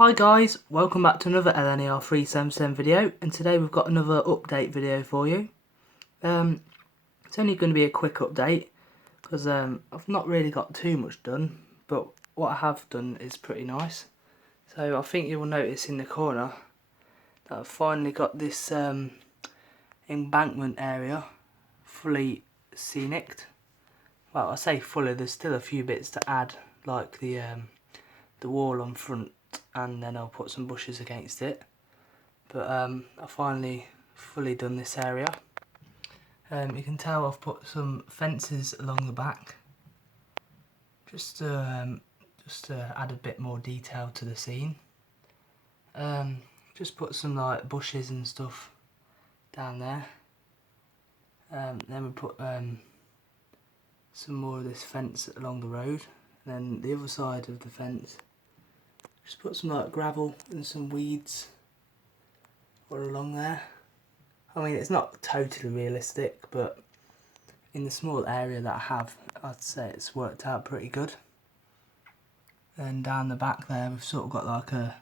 Hi guys, welcome back to another LNER 377 video, and today we've got another update video for you. It's only going to be a quick update because I've not really got too much done, but what I have done is pretty nice. So I think you will notice in the corner that I've finally got this embankment area fully scenicked. Well, I say fully, there's still a few bits to add, like the wall on front, and then I'll put some bushes against it. But I've finally fully done this area. You can tell I've put some fences along the back just to add a bit more detail to the scene. Just put some like bushes and stuff down there. Then we put some more of this fence along the road, and then the other side of the fence just put some like gravel and some weeds all along there. I mean, it's not totally realistic, but in the small area that I have, I'd say it's worked out pretty good. And down the back there, we've sort of got like a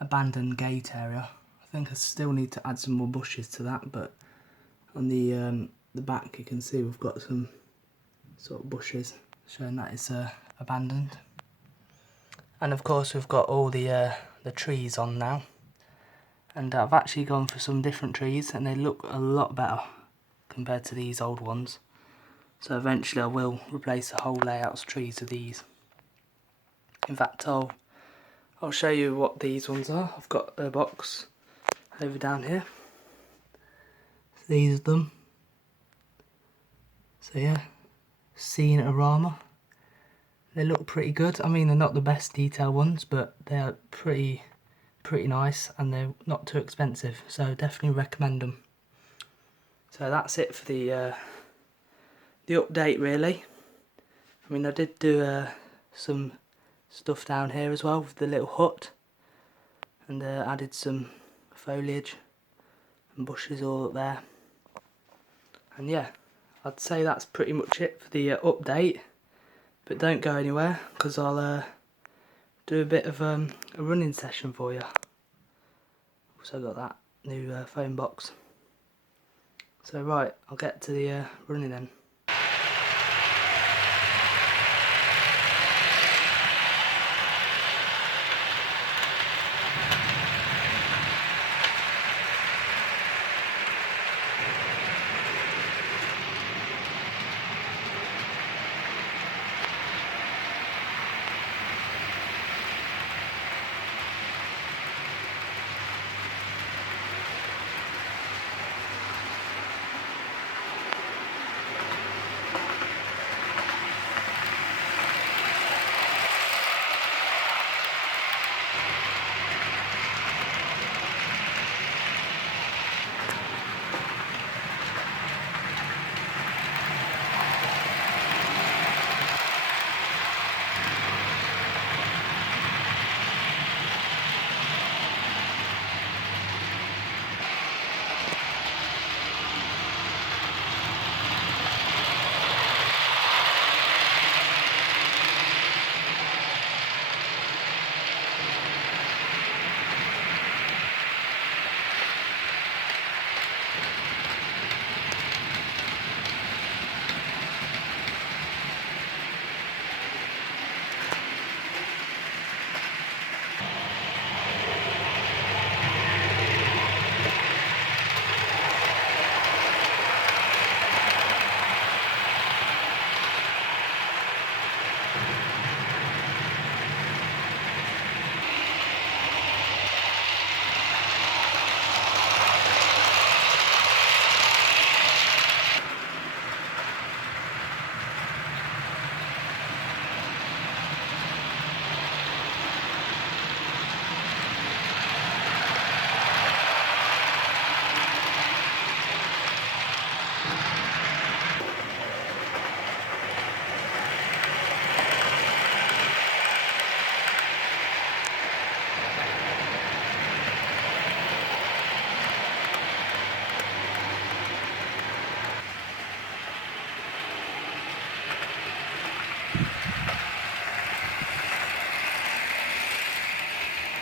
abandoned gate area. I think I still need to add some more bushes to that, but on the back you can see we've got some sort of bushes showing that it's abandoned. And of course we've got all the trees on now. And I've actually gone for some different trees, and they look a lot better compared to these old ones. So eventually I will replace the whole layout's trees with these. In fact, I'll show you what these ones are. I've got a box over down here. These are them. So yeah, Scene-O-Rama. They look pretty good. I mean, they're not the best detail ones, but they're pretty nice, and they're not too expensive, so definitely recommend them. So that's it for the update really. I mean, I did do some stuff down here as well with the little hut, and added some foliage and bushes all up there. And yeah, I'd say that's pretty much it for the update, but don't go anywhere because I'll do a bit of a running session for you. Also got that new phone box. So right, I'll get to the running then.